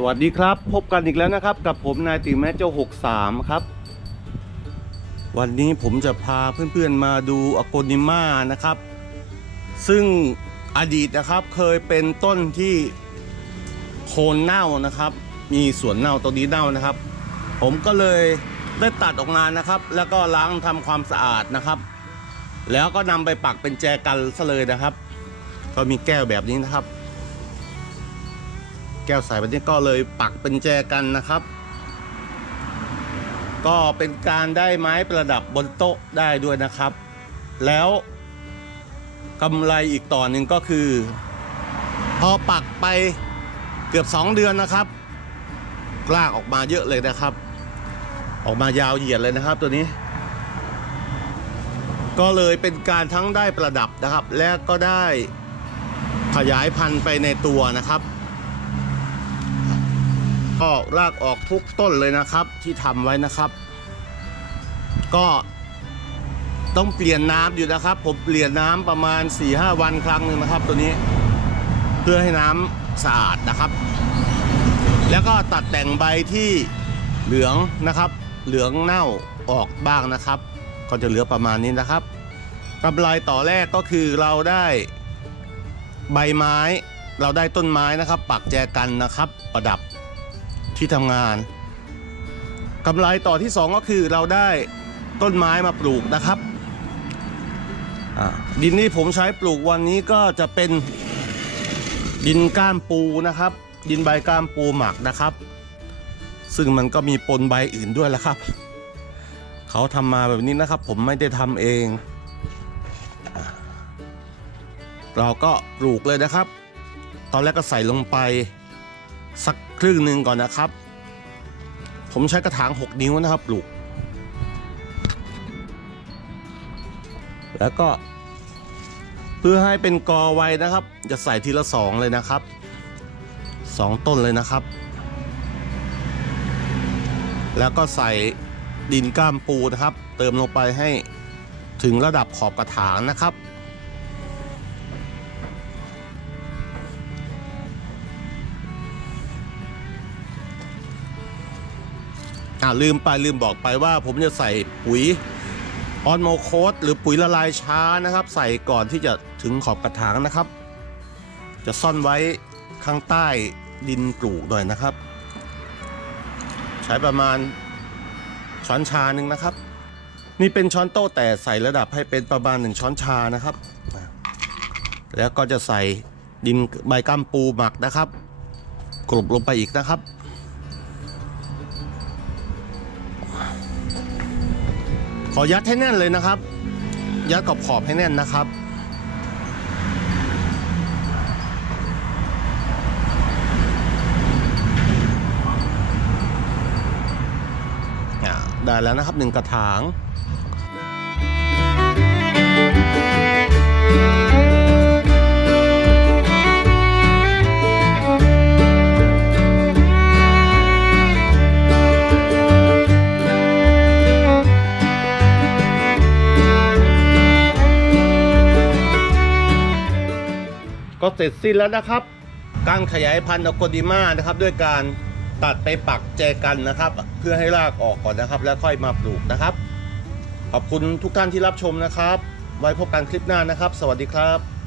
สวัสดีครับ พบกันอีกแล้วนะครับ กับผมนายติแม่เจ้า 63 ครับ วันนี้ผมจะพาเพื่อนๆมาดูอโกนิม่านะครับ ซึ่งอดีตนะครับเคยเป็นต้นที่โคนเน่านะครับ มีสวนเน่าตรงนี้เน่านะครับ ผมก็เลยได้ตัดออกมานะครับ แล้วก็ล้างทำความสะอาดนะครับ แล้วก็นำไปปักเป็นแจกันซะเลยนะครับ ก็มีแก้วแบบนี้นะครับ แก้วใสแบบนี้ก็เลยปักเป็นแจกันนะครับ ก็เป็นการได้ไม้ประดับบนโต๊ะได้ด้วยนะครับ แล้วกำไรอีกต่อหนึ่งก็คือ พอปักไปเกือบ 2 เดือนนะครับกลากออกมาเยอะเลยนะครับ ออกมายาวเหยียดเลยนะครับตัวนี้ ก็เลยเป็นการทั้งได้ประดับนะครับ และก็ได้ขยายพันธุ์ไปในตัวนะครับ ก็รากออกทุกต้นเลยนะครับที่ทำไว้นะครับ ก็ต้องเปลี่ยนน้ำอยู่นะครับ ผมเปลี่ยนน้ำประมาณ 4-5 วันครั้งหนึ่งนะครับ ตัวนี้ เพื่อให้น้ำสะอาดนะครับ แล้วก็ตัดแต่งใบที่เหลืองนะครับ เหลืองเน่าออกบ้างนะครับ ก็จะเหลือประมาณนี้นะครับกำไรต่อแรกก็คือเราได้ใบไม้ เราได้ต้นไม้นะครับ ปักแจกันนะครับ ประดับ ที่ทำงานกำไรต่อที่2ก็คือเราได้ต้นไม้มาปลูกนะครับดินที่ผมใช้ปลูกวันนี้ก็จะเป็นดินก้ามปูนะครับ ดินใบก้ามปูหมักนะครับ ซึ่งมันก็มีปนใบอื่นด้วยแหละครับ เขาทำมาแบบนี้นะครับ ผมไม่ได้ทำเองอเราก็ปลูกเลยนะครับ ตอนแรกก็ใส่ลงไป สักครึ่งหนึ่งก่อนนะครับ ผมใช้กระถาง 6 นิ้วนะครับปลูก แล้วก็เพื่อให้เป็นกอไวนะครับ จะใส่ทีละสองเลยนะครับสองต้นเลยนะครับ แล้วก็ใส่ดินก้ามปูนะครับ เติมลงไปให้ถึงระดับขอบกระถางนะครับ อ่าลืมไปลืมบอกไปว่าผมจะใส่ปุ๋ยออนโมโคสหรือปุ๋ยละลายช้านะครับ ใส่ก่อนที่จะถึงขอบกระถางนะครับ จะซ่อนไว้ข้างใต้ดินปลูกหน่อยนะครับ ใช้ประมาณช้อนชาหนึ่งนะครับ นี่เป็นช้อนโต๊ะแต่ใส่ระดับให้เป็นประมาณหนึ่งช้อนชานะครับ แล้วก็จะใส่ดินใบกัมปูหมักนะครับกลบลงไปอีกนะครับ อยัดให้แน่นเลยนะครับ ยัดขอบขอบให้แน่นนะครับ ได้แล้วนะครับหนึ่งกระถาง ก็เสร็จสิ้นแล้วนะครับ การขยายพันธุ์อโกดิมานะครับ ด้วยการตัดไปปักแจกันนะครับ เพื่อให้รากออกก่อนนะครับ แล้วค่อยมาปลูกนะครับ ขอบคุณทุกท่านที่รับชมนะครับ ไว้พบกันคลิปหน้านะครับ สวัสดีครับ